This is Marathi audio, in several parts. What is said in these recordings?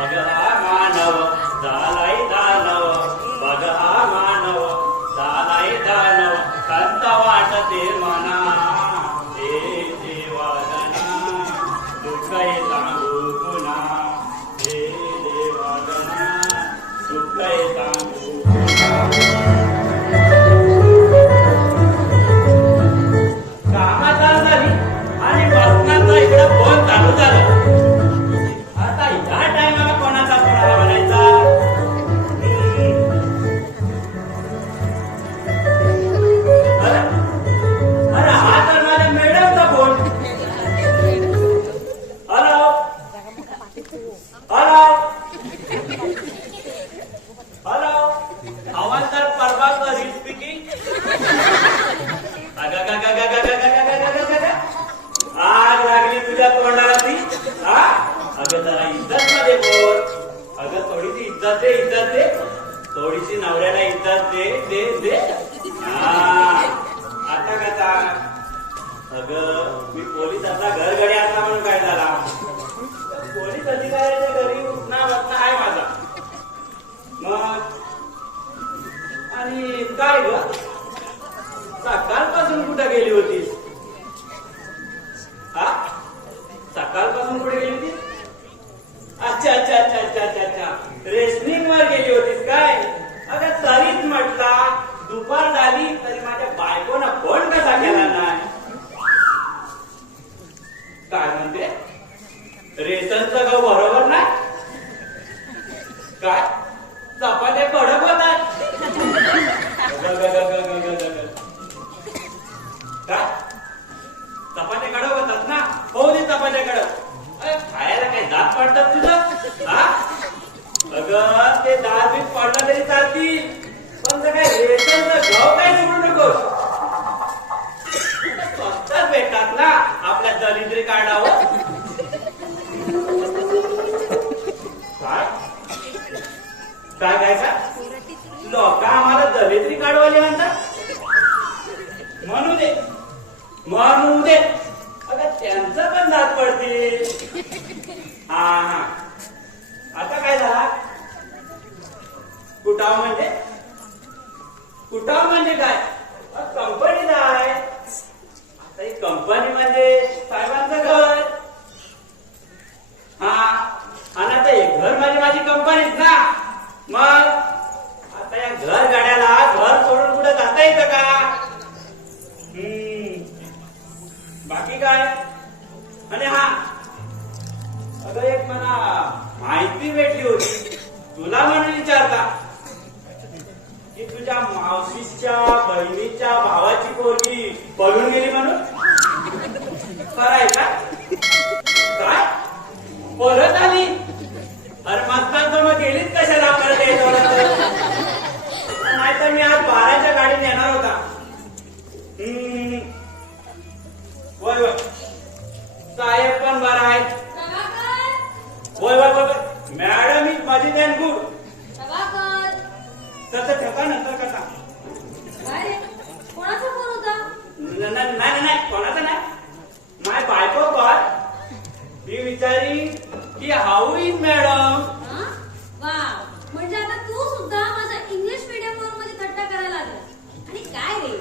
భగ మానవ దాలై దానవ భగ మానవ దాలై దానవ కంత వాటతే మనా ఏ దేవాదన దుఃఖై తాంగుణ ఏ దేవాదన దుఃఖై తాంగుణ आणि काय ग? सकाळपासून कुठं गेली होतीस? म्हणू दे अगं त्यांचं पण दात पडतील. हा हा. आता काय झाला? कुटाव म्हणजे? कुटाव म्हणजे काय कंपनी आहे आता ही कंपनी म्हणजे साहेबांचं घर हा आणि आता हे घर म्हणजे माझी कंपनीच ना मग आता या घर गाड्याला घर सोडून कुठं जाता येतं का हम्म. बाकी काय? आणि हा. अगं एक मला माहिती भेटली होती. तुला म्हणून विचारता. की तुझ्या मावशीच्या बहिणीच्या भावाची पोरगी पळून गेली म्हणून? वय साहेब पण बरा आहे प्रभाकर वय वय मॅडम इज माझी देन गुड. नंतर कसा कोणाचा फोन होता नाही, नाही कोणाचा नाही. माय बायको कॉल मी विचारी की हाऊ इज मॅडम हा? वा म्हणजे आता तू सुद्धा माझ्या इंग्लिश मीडियम वर मध्ये थट्टा करायला लागला आणि काय रे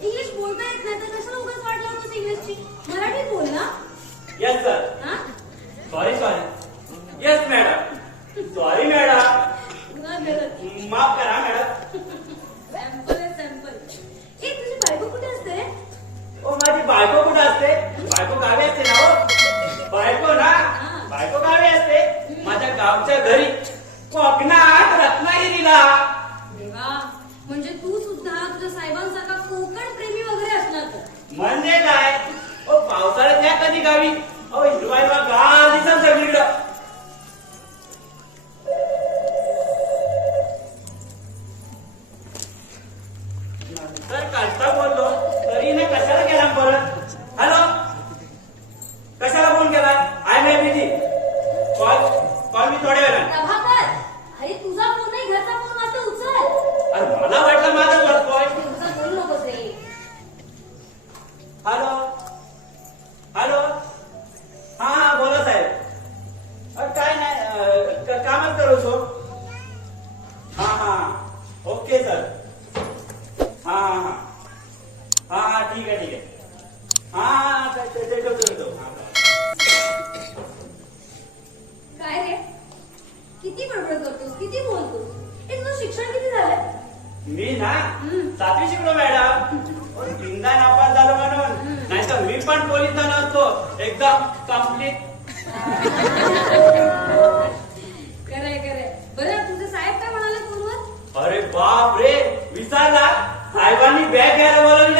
इंग्लिश बोलता येत नाही तर कशाला उगाच वाट लावतोस इंग्लिशची मराठी बोल ना येस सर हा sorry sorry yes madam sorry madam माफ करा मॅडम तुझी बायको कुठे असते? ओ माझी बायको कुठं असते? बायको गावी असते ना हो? बायको ना? बायको गावी असते. माझ्या गावच्या घरी. कोकणात रत्नागिरीला. कॉल कॉल मी थोड्या वेळा प्रभाकर अरे तुझा फोन नाही घरचा फोन वाजता उचल. अरे मला वाटलं माझा वाजतोय तुझा बोलू नकोस रे हॅलो? हॅलो? हा हा बोला साहेब. अ, काय नाही अ, क- कामच करू सो हा हा ओके सर हा हा हा हा हा ठीक आहे ठीक आहे हा हा हा, ते- ते- ते ठेवतो ठेवतो हा, बरं. काय रे किती बडबड करतोस? किती बोलतोस? हे तुझं शिक्षण किती झालंय? मी ना. सातवी शिकलो मॅडम तीनदा नापास झालो म्हणून. नाही तर मी पण पोलीस झालो असतो. एकदम कंप्लीट खरंय खरंय. बरं तुझे साहेब काय म्हणाले फोनवर? अरे बाप रे विचारला साहेबांनी बॅग घ्यायला बोलवली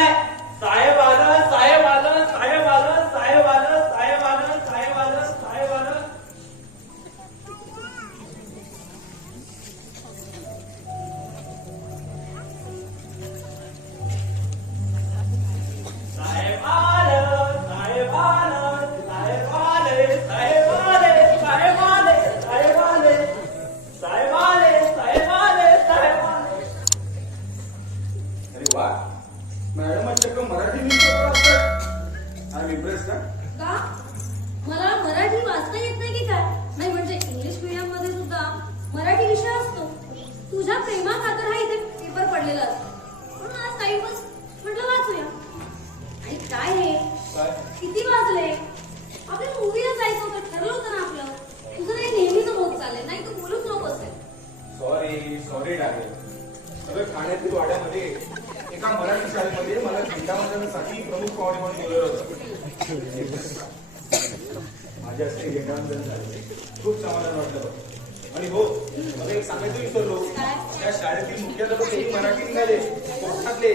मॅडम चक्क मराठी न्यूजपेपर असतात आय इम्प्रेस ना का? मला मराठी वाचता येत नाही की काय? नाही म्हणजे इंग्लिश मीडियममध्ये सुद्धा मराठी विषय असतो. तुझ्या प्रेमा खातर हा इथे पेपर पडलेला असतो. म्हणून आज टाइमपास म्हटलं वाचूया. आणि काय हे? काय? किती वाजले? आपल्या मूवीला जायचं होतं ठरलं होतं ना आपलं. तुझं नाही नेहमीच होत चाललंय. नाही तू बोलूच नकोस. आहे सॉरी सॉरी सगळं ठाण्यातील वाड्यामध्ये एका मराठी शाळेमध्ये मला झेंडावंदनासाठी प्रमुख पाहुणे म्हणून बोलवलं होतं. माझ्या हस्ते झेंडावंदन झाले. खूप समाधान वाटलं. बघ. आणि हो मला एक सांगायचं विसरलो. त्या शाळेतील मुख्याध्यापक हे मराठी निघाले कोकणातले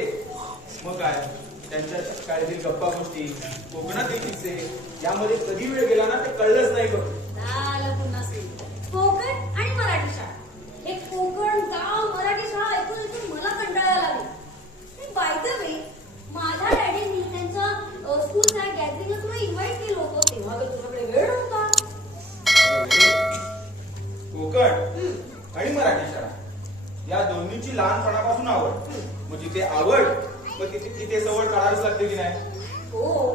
मग काय? त्यांच्या शाळेतील गप्पा गोष्टी कोकणातील किस्से यामध्ये कधी वेळ गेला ना ते कळलंच नाही बघ झालं पुन्हा सुरू. कोकण आणि मराठी शाळा हे कोकण गाव मराठी शाळा ऐकून ऐकून मला कंटाळा लागला बाय द वे माझ्या डॅडींनी त्यांच्या अ, स्कूलच्या गॅदरिंगला तुला इन्व्हाइट केलं होतं तेव्हा काही तुझ्याकडे वेळ नव्हता कोकण आणि मराठी शाळा या दोन्हीची लहानपणापासून आवड मग जिथे आवड मग तिथे तिथे सवड काढावीच लागते की नाही? हो.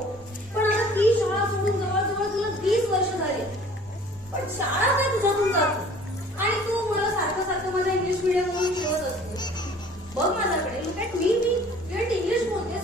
पण आता ती शाळा सोडून जवळजवळ तुला वीस वर्ष झाली. पण शाळा काय तुझ्यातून जातो आणि तू मला सारखं सारखं माझ्या इंग्लिश मीडियम म्हणून ठेवत असतो. बघ माझ्याकडे. लुक ॲट मी मी इंग्लिश बोलते